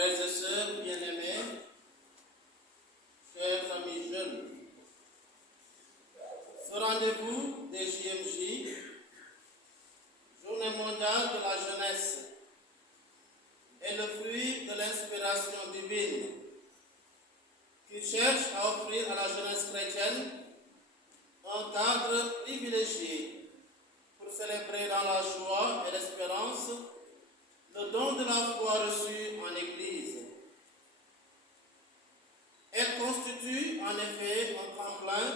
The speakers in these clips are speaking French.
Frères et sœurs bien-aimés, chers amis jeunes, ce rendez-vous des JMJ, Journée mondiale de la jeunesse, est le fruit de l'inspiration divine qui cherche à offrir à la jeunesse chrétienne un cadre privilégié pour célébrer dans la joie et l'espérance le don de la foi reçu en Église. Elle constitue en effet un tremplin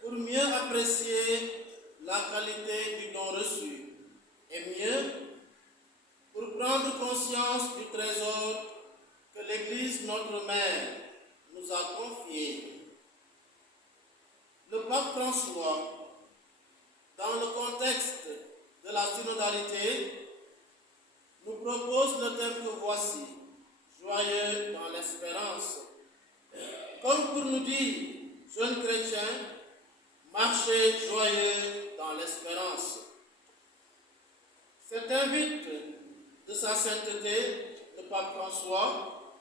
pour mieux apprécier la qualité du don reçu et mieux pour prendre conscience du trésor que l'Église, notre mère, nous a confié. Le pape François, dans le contexte de la synodalité, nous propose le thème que voici, joyeux dans l'espérance. Comme pour nous dire, jeunes chrétiens, marchez joyeux dans l'espérance. Cet invite de sa sainteté, le pape François,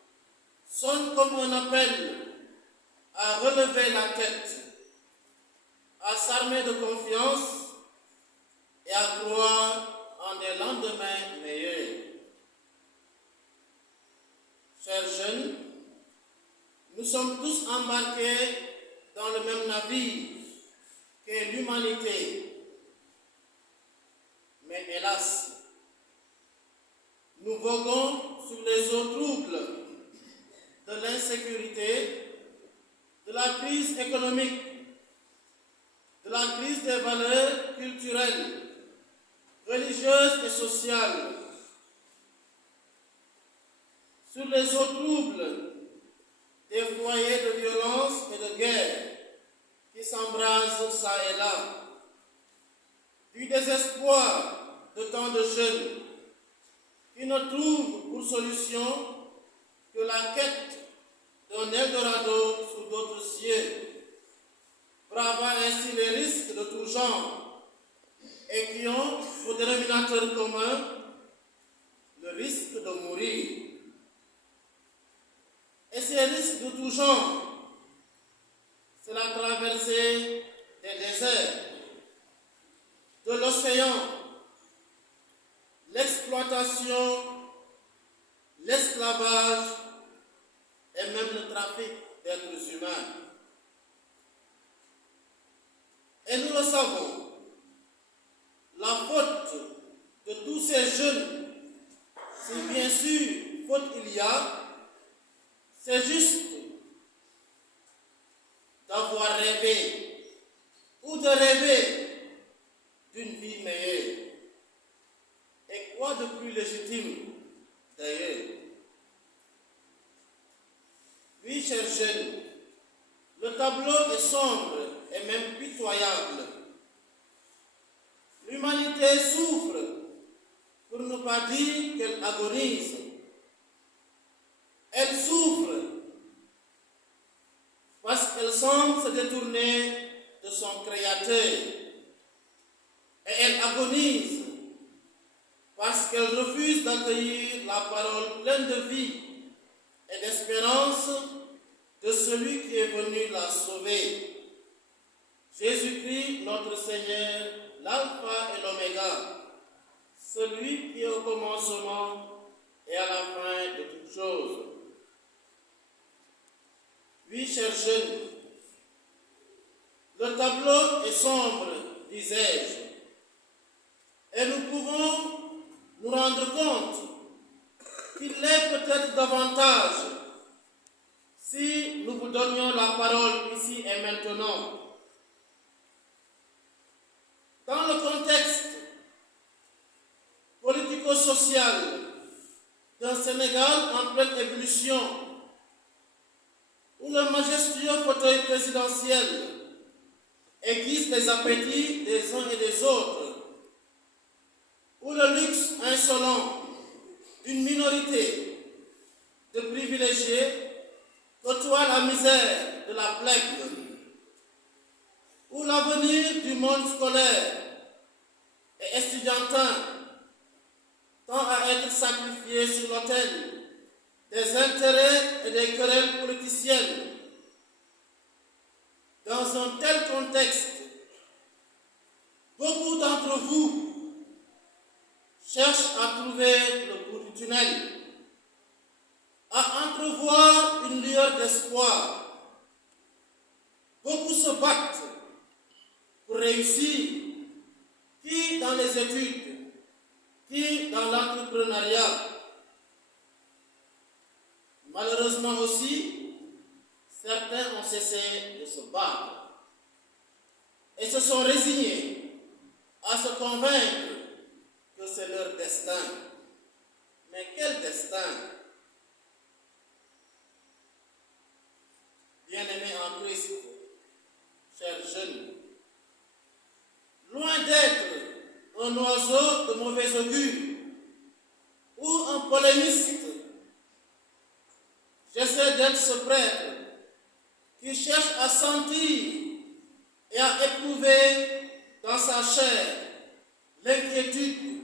sonne comme un appel à relever la tête, à s'armer de confiance et à croire en des lendemains meilleurs. Chers jeunes, nous sommes tous embarqués dans le même navire qu'est l'humanité. Mais hélas, nous voguons sur les eaux troubles de l'insécurité, de la crise économique, de la crise des valeurs culturelles, religieuses et sociales, sur les eaux troubles des foyers de violence et de guerre qui s'embrasent çà et là, du désespoir de tant de jeunes qui ne trouvent pour solution que la quête d'un Eldorado sous d'autres cieux, bravant ainsi les risques de tout genre et qui ont pour dénominateur commun le risque de mourir. Et ces risques de tout genre, c'est la traversée des déserts, de l'océan, l'exploitation, l'esclavage et même le trafic d'êtres humains. Et nous le savons, la faute de tous ces jeunes, si bien sûr faute il y a, c'est juste d'avoir rêvé ou de rêver d'une vie meilleure. Et quoi de plus légitime d'ailleurs? Oui, chers jeunes, le tableau est sombre et même pitoyable. L'humanité souffre, pour ne pas dire qu'elle agonise. Elle souffre parce qu'elle semble se détourner de son Créateur. Et elle agonise parce qu'elle refuse d'accueillir la parole pleine de vie et d'espérance de celui qui est venu la sauver. Jésus-Christ, notre Seigneur, l'alpha et l'oméga, celui qui est au commencement et à la fin de toutes choses. Oui, chers jeunes, le tableau est sombre, disais-je, et nous pouvons nous rendre compte qu'il l'est peut-être davantage si nous vous donnions la parole ici et maintenant. Dans le contexte politico-social d'un Sénégal en pleine ébullition, où le majestueux fauteuil présidentiel aiguise les appétits des uns et des autres, où le luxe insolent d'une minorité de privilégiés côtoie la misère de la plèbe, où l'avenir du monde scolaire et estudiantin tend à être sacrifié sur l'autel des intérêts et des querelles politiciennes. Dans un tel contexte, beaucoup d'entre vous cherchent à trouver le bout du tunnel, à entrevoir une lueur d'espoir. Beaucoup se battent pour réussir, qui dans les études, qui dans l'entrepreneuriat. Malheureusement aussi, certains ont cessé de se battre et se sont résignés à se convaincre que c'est leur destin. Mais quel destin? Bien-aimés en Christ, chers jeunes, loin d'être un oiseau de mauvais augure ou un polémiste, j'essaie d'être ce prêtre qui cherche à sentir et à éprouver dans sa chair l'inquiétude,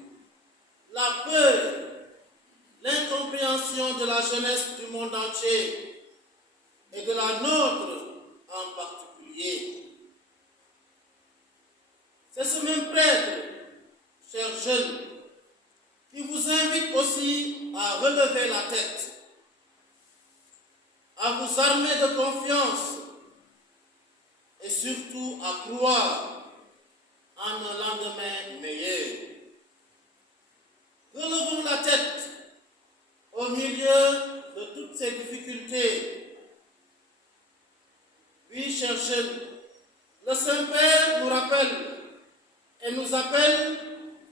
la peur, l'incompréhension de la jeunesse du monde entier et de la nôtre en particulier. C'est ce même prêtre, chers jeunes, qui vous invite aussi à relever la tête, à vous armer de confiance et surtout à croire en un lendemain meilleur. Relevons la tête au milieu de toutes ces difficultés. Oui, chers jeunes, le Saint-Père nous rappelle et nous appelle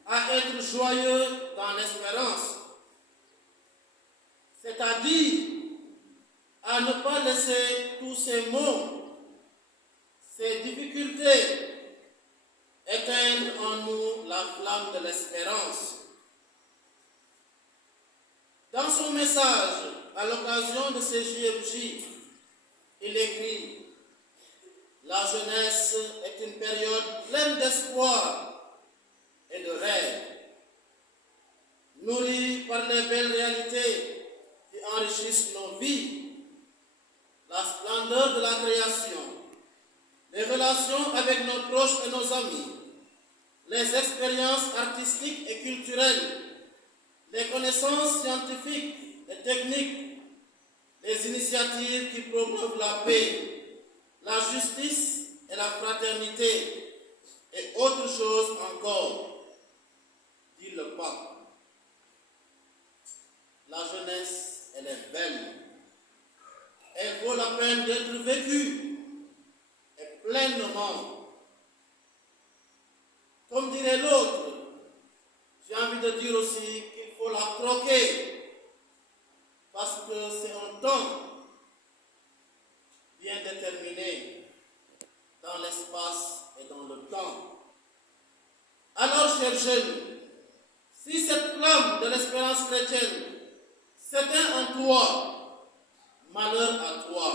à être joyeux dans l'espérance, c'est-à-dire à ne pas laisser tous ces maux, ces difficultés éteindre en nous la flamme de l'espérance. Dans son message à l'occasion de ces JMJ, il écrit: la jeunesse est une période pleine d'espoir et de rêves, nourrie par les belles réalités qui enrichissent nos vies, la splendeur de la création, les relations avec nos proches et nos amis, les expériences artistiques et culturelles, les connaissances scientifiques et techniques, les initiatives qui promeuvent la paix, la justice et la fraternité, et autre chose encore, dit le pape. La jeunesse, elle est belle. Elle vaut la peine d'être vécue et pleinement. Comme dirait l'autre, j'ai envie de dire aussi qu'il faut la croquer, parce que c'est un temps bien déterminé dans l'espace et dans le temps. Alors, chers jeunes, si cette flamme de l'espérance chrétienne s'éteint en toi, malheur à toi.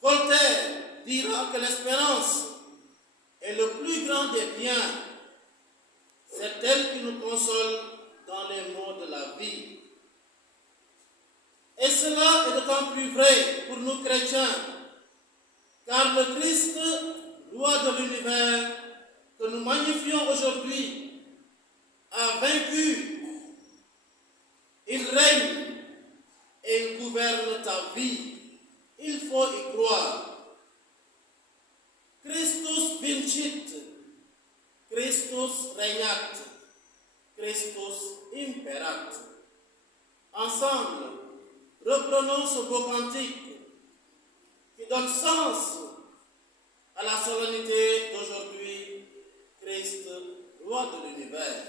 Voltaire dira que l'espérance est le plus grand des biens. C'est elle qui nous console dans les maux de la vie. Et cela est d'autant plus vrai pour nous chrétiens, car le Christ, roi de l'univers, que nous magnifions aujourd'hui, a vaincu. Il règne et il gouverne ta vie. Il faut y croire. Christus vincit, Christus regnat, Christus imperat. Ensemble, reprenons ce beau cantique qui donne sens à la solennité d'aujourd'hui. Christ, roi de l'univers.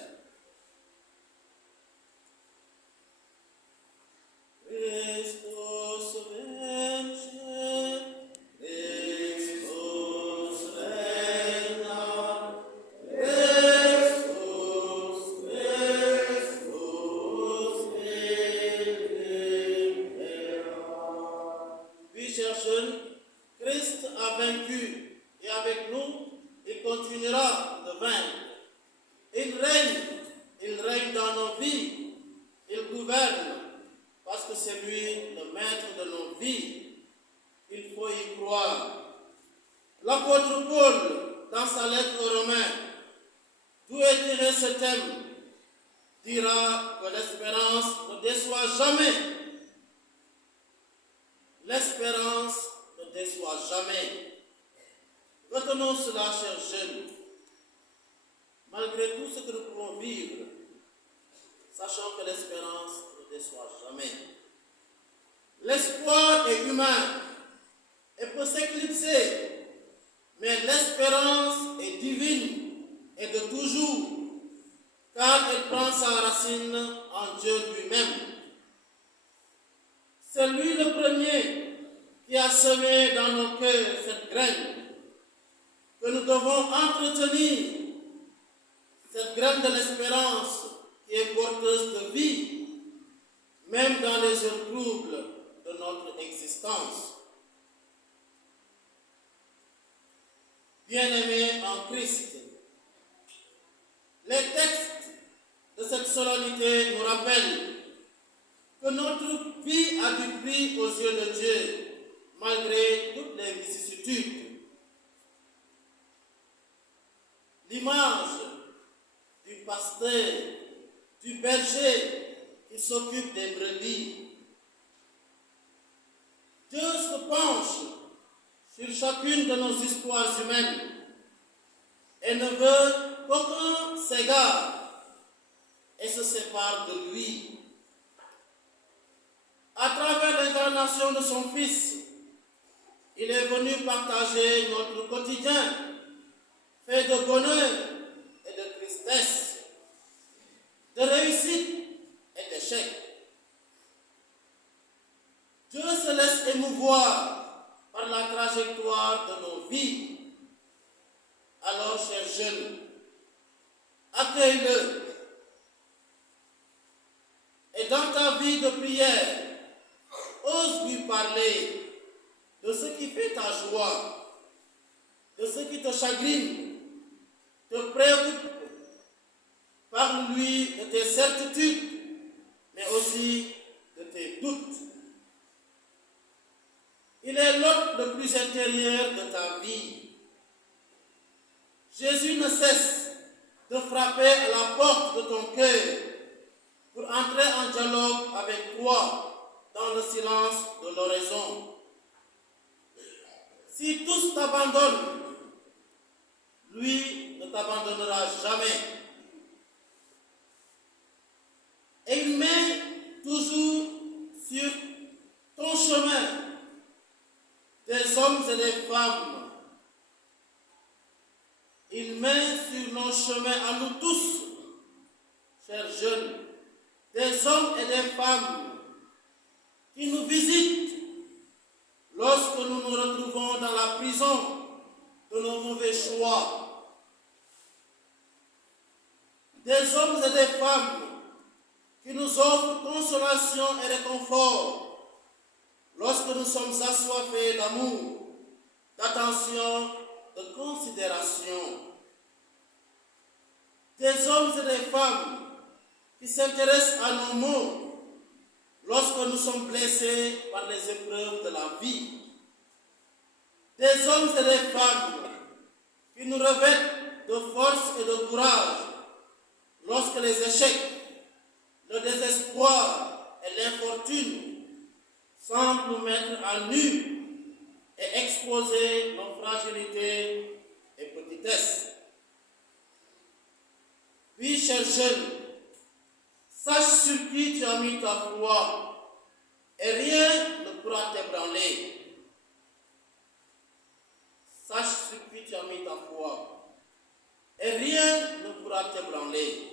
Christus vincit, Christus regnat, Christus imperat. Oui, chers jeunes, Christ a vaincu et avec nous, il continuera de vaincre. Il règne dans nos vies, il gouverne. parce que c'est lui le maître de nos vies. Il faut y croire. L'apôtre Paul, dans sa lettre aux Romains, d'où est tiré ce thème, dira que l'espérance ne déçoit jamais. L'espérance ne déçoit jamais. Retenons cela, chers jeunes. Malgré tout ce que nous pouvons vivre, sachant que l'espérance ne déçoit jamais. L'espoir est humain et peut s'éclipser, mais l'espérance est divine et de toujours, car elle prend sa racine en Dieu lui-même. C'est lui le premier qui a semé dans nos cœurs cette graine que nous devons entretenir, cette graine de l'espérance qui est porteuse de vie, même dans les heures troubles de notre existence. Bien-aimés en Christ, les textes de cette solennité nous rappellent que notre vie a du prix aux yeux de Dieu, malgré toutes les vicissitudes. L'image du pasteur, du berger qui s'occupe des brebis. Dieu se penche sur chacune de nos histoires humaines et ne veut qu'aucun s'égare et se sépare de lui. À travers l'incarnation de son Fils, il est venu partager notre quotidien, fait de bonheur et de tristesse, de réussite et d'échec. Dieu se laisse émouvoir par la trajectoire de nos vies. Alors, chers jeunes, accueille-le. Et dans ta vie de prière, ose lui parler de ce qui fait ta joie, de ce qui te chagrine, te préoccupe. Parle-lui de tes certitudes, mais aussi de tes doutes. Il est l'hôte le plus intérieur de ta vie. Jésus ne cesse de frapper à la porte de ton cœur pour entrer en dialogue avec toi dans le silence de l'oraison. Si tous t'abandonnent, lui ne t'abandonnera jamais. Et il met toujours sur ton chemin des hommes et des femmes. Il met sur nos chemins à nous tous, chers jeunes, des hommes et des femmes qui nous visitent lorsque nous nous retrouvons dans la prison de nos mauvais choix. Des hommes et des femmes qui nous offrent consolation et réconfort lorsque nous sommes assoiffés d'amour, d'attention, de considération. Des hommes et des femmes qui s'intéressent à nos maux lorsque nous sommes blessés par les épreuves de la vie. Des hommes et des femmes qui nous revêtent de force et de courage lorsque les échecs, le désespoir et l'infortune semblent nous mettre à nu et exposer nos fragilités et petitesses. Puis, chers jeunes, sache sur qui tu as mis ta foi et rien ne pourra t'ébranler. Sache sur qui tu as mis ta foi et rien ne pourra t'ébranler.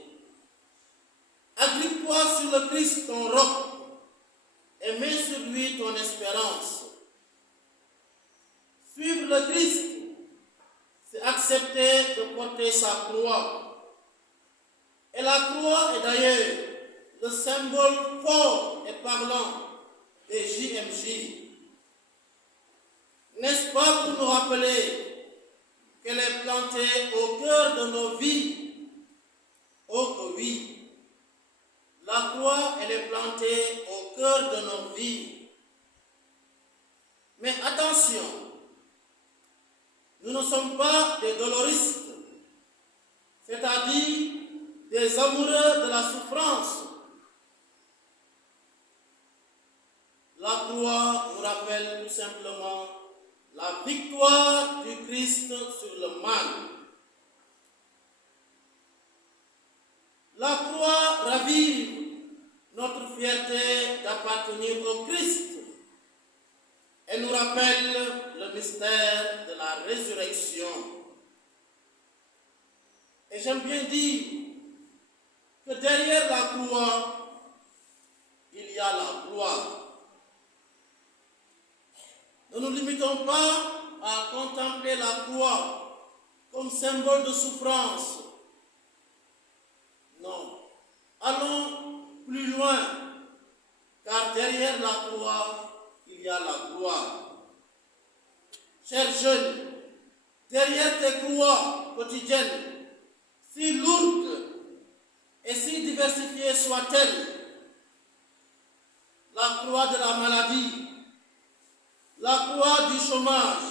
Agrippe-toi sur le Christ, ton roc, et mets sur lui ton espérance. Suivre le Christ, c'est accepter de porter sa croix. Et la croix est d'ailleurs le symbole fort et parlant des JMJ. N'est-ce pas pour nous rappeler qu'elle est plantée au cœur de nos vies? Oh que oui, la croix, elle est plantée au cœur de nos vies. Mais attention, nous ne sommes pas des doloristes, c'est-à-dire des amoureux de la souffrance. La croix nous rappelle tout simplement la victoire du Christ sur le mal. La croix ravive notre fierté d'appartenir au Christ et nous rappelle le mystère de la résurrection. Et j'aime bien dire que derrière la croix, il y a la gloire. Ne nous limitons pas à contempler la croix comme symbole de souffrance. Non, allons plus loin, car derrière la croix, il y a la gloire. Chers jeunes, derrière tes croix quotidiennes, si lourdes et si diversifiées soient-elles, la croix de la maladie, la croix du chômage,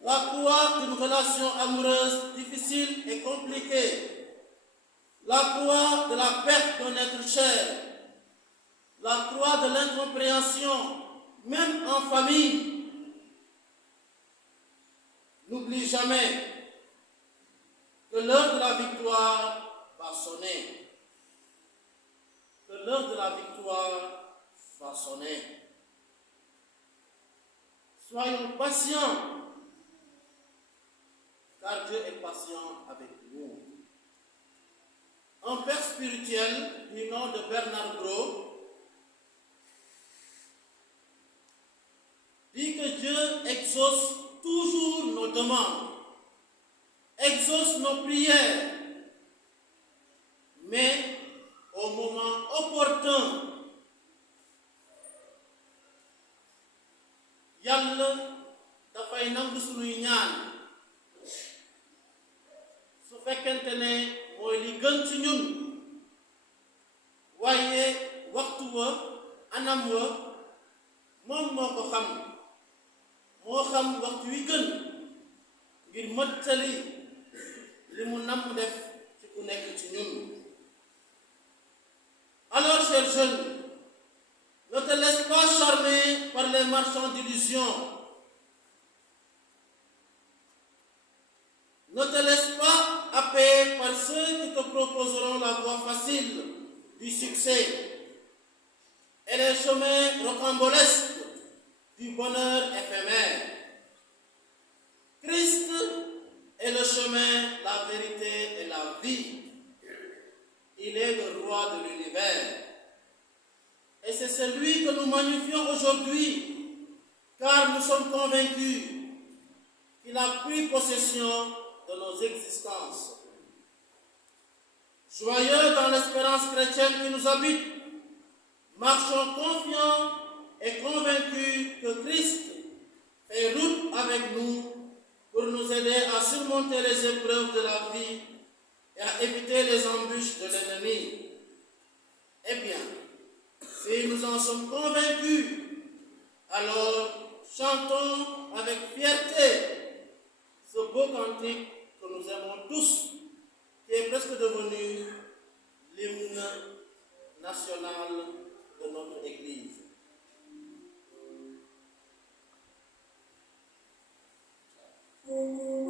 la croix d'une relation amoureuse difficile et compliquée, la croix de la perte d'un être cher, la croix de l'incompréhension, même en famille. N'oublie jamais que l'heure de la victoire va sonner. Que l'heure de la victoire va sonner. Soyons patients, car Dieu est patient avec nous. Un père spirituel du nom de Bernard Gros dit que Dieu exauce toujours nos demandes, exauce nos prières, mais au moment opportun. Yàlla dafay nangu sunuy ñaan su fekkente ne mooy li gën ci ñun, waaye waxtu wa anam wa moom moo ko xam, moo xam waxtu wi gën ngir mottali li mu namm def ci ku nekk ci ñun. Alors, chers jeunes, ne te laisse pas charmer par les marchands d'illusions. Ne te laisse pas happer par ceux qui te proposeront la voie facile du succès et les chemins rocambolesques du bonheur éphémère. Christ est le chemin, la vérité et la vie. Il est le roi de l'univers. Et c'est celui que nous magnifions aujourd'hui, car nous sommes convaincus qu'il a pris possession de nos existences. Joyeux dans l'espérance chrétienne qui nous habite, marchons confiants et convaincus que Christ fait route avec nous pour nous aider à surmonter les épreuves de la vie et à éviter les embûches de l'ennemi. Eh bien, si nous en sommes convaincus, alors chantons avec fierté ce beau cantique que nous aimons tous, qui est presque devenu l'hymne national de notre Église. Amen.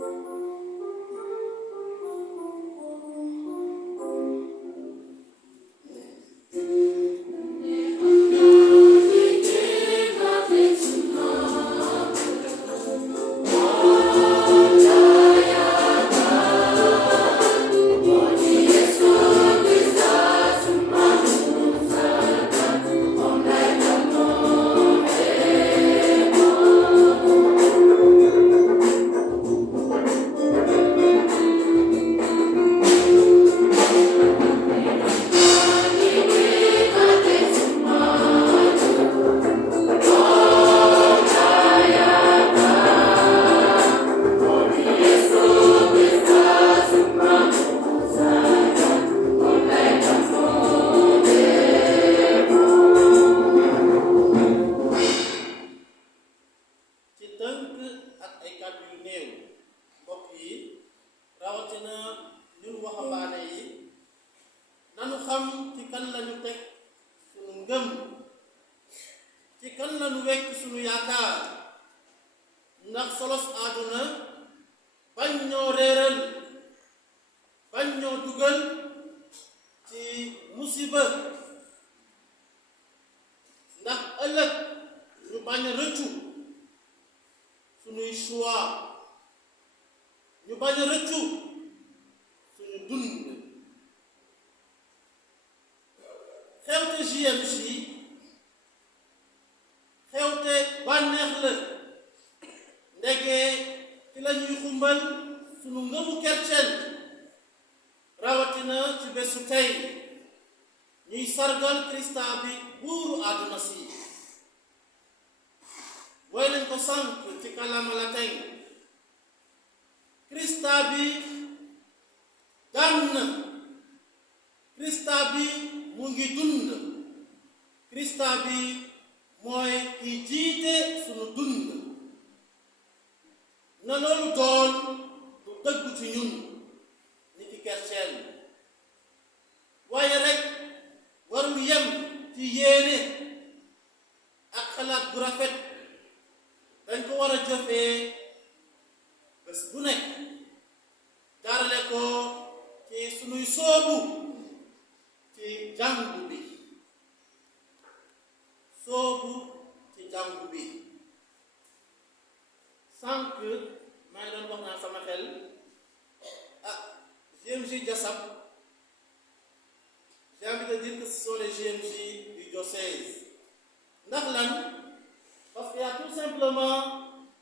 ngëm ci kan la nu wekk sunu yaakaar ndax solos àdduna bañ ñoo réeral bañ ñoo dugal ci musiba ndax ëllëg ñu bañ a rëccu sunuy choix ñu bañ a rëccu suñu dund xewte JMJ xewte bànneex la ndege ci la ñuy xumbal sunu ngëmu kercen rawatina ci bésu tey ñuy sargal Krista bi buuru àdduna si woy nañ ko sànq ci kàllaama latin Krista bi daan na Krista bi mu ngi dund Krista bi mooy ki jiite sunu dund na loolu doon lu dëggu ci ñun ni ki kerceen waaye rek warul yem ci yéene ak xalaat bu rafet dañ ko war a jëfee bés bu nekk jaarale ko ci sunuy soobu ci jàngu bi soobu ci jàngu bi sànq maa ngi doon wax naa sama xel JMJ Diassap, j'ai envie de dire que ce sont les JMJ du diocèse ndax lan parce qu'il y a tout simplement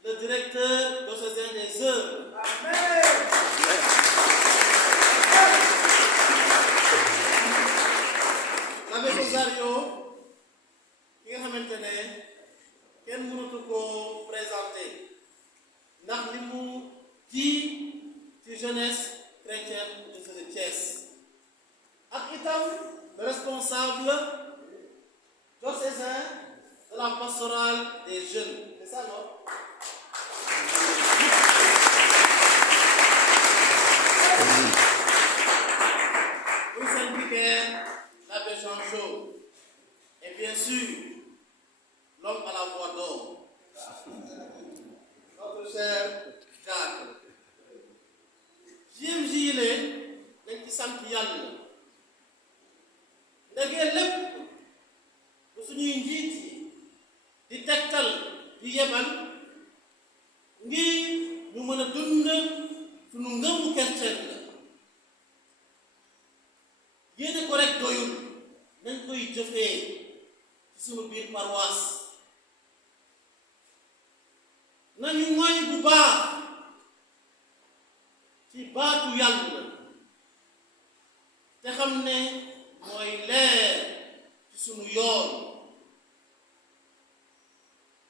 le directeur diocésain des œuvres. Amen. L'abbé Rosario ki nga xamante ne kenn mënatu koo présenter ndax li mu ji ci jeunesse chrétienne de Thiès ak itam le responsable diocésain de la pastorale des jeunes. C'est ça, non? Louis Saint-Vicaire, l'abbé Jean Chaud, et bien sûr, l'homme à la voix d'or, notre cher Jacques. JMJ yi leen dañ ci sant yàlla ndegee lépp bu suñuy njiit yi di tegtal di yebal ngir ñu mën a dund suñu ngëmu kercen la yéene ko rek doyul nañ koy jëfee ci suñu biir paroisse nañu moy bu baax ci baatu yàlla te xam ne mooy leer ci sunu yoon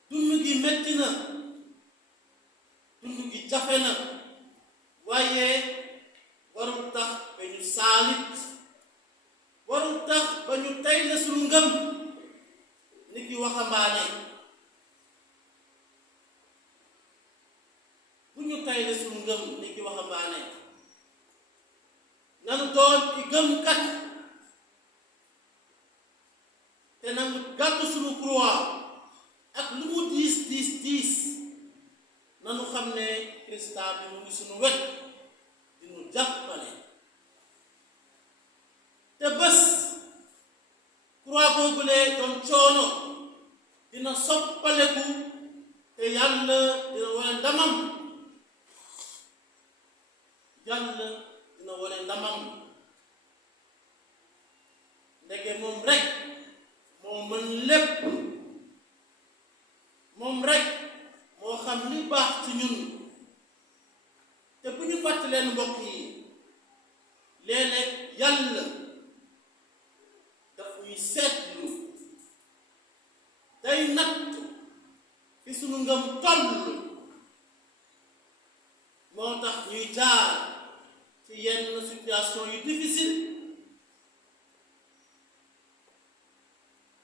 dund gi metti na dund gi jafe na waaye warul tax ba ñu saalit warul tax ba ñu tey la sunu ngëm ni ki waxambaane bu ñu tey la sunu ngëm ni ki waxambaane nanu doon ci gëm kat te nanu gàddu sunu croix ak lu mu diis nanu xam ne Krista bi mu ngi sunu wet di nu jàppale te bés croix googulee doon coono dina soppaleku te yàlla dina wane ndamam yàlla dina wane ndamam ndege moom rek moo mën lépp moom rek moo xam li baax ci ñun te bu ñu fàttali leen mbokk yi léeg-léeg yàlla daf ñuy seetlu day natt fi sunu ngëm toll moo tax ñuy jaar ci yenn situation yu difficile.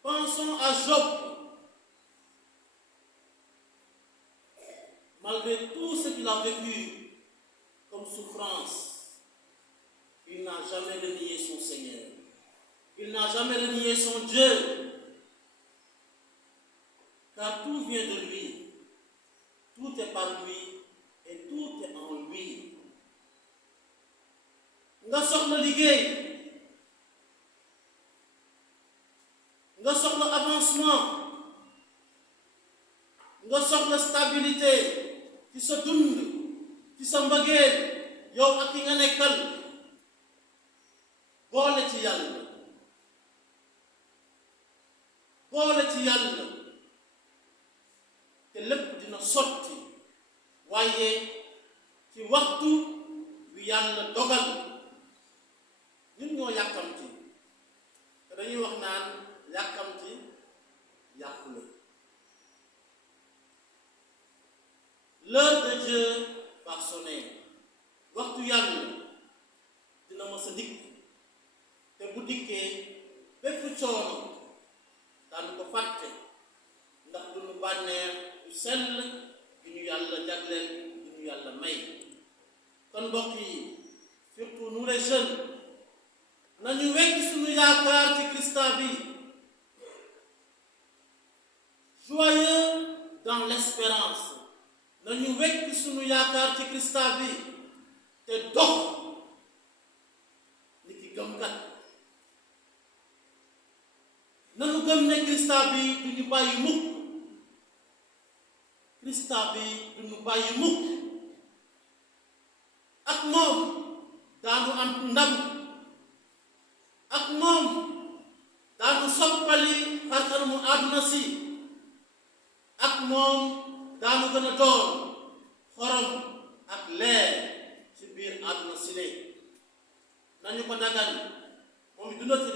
Pensons à Job. Malgré tout ce qu'il a vécu comme souffrance, il n'a jamais renié son Seigneur. Il n'a jamais renié son Dieu. nga soxla avancement, nga soxla stabilité ci sa dund, ci sa mbëggeel yow ak ki nga nekkal, boole ci yàlla, boole ci yàlla te lépp dina sotti. waaye ci waxtu bi yàlla dogal. ñun ñoo yàkkamti te dañuy wax naan yàkkamti yàqule. L'heure de Dieu va sonner. waxtu yàlla dina mës a dikk te bu dikkee bépp coono daan ko fàtte ndax du ñu bànneex du sell du ñu yàlla jagleel du ñu yàlla may. kon mbokk yi surtout nous les jeunes nañu wekk suñu yaakaar ci Christa bi, joyeux dans l'espérance. nañu wekk suñu yaakaar ci Christa bi te dox ni ki gëmkat. nañu gëm ne Christa bi du ñu bàyyi mukk, Christa bi du ñu bàyyi mukk. ak moom daanu am ndam, ak moom daanu soppali xarkanamu àdduna si, ak moom daanu gën a doon xorom ak leer ci biir àdduna si le. nañu ko dagal moom dundati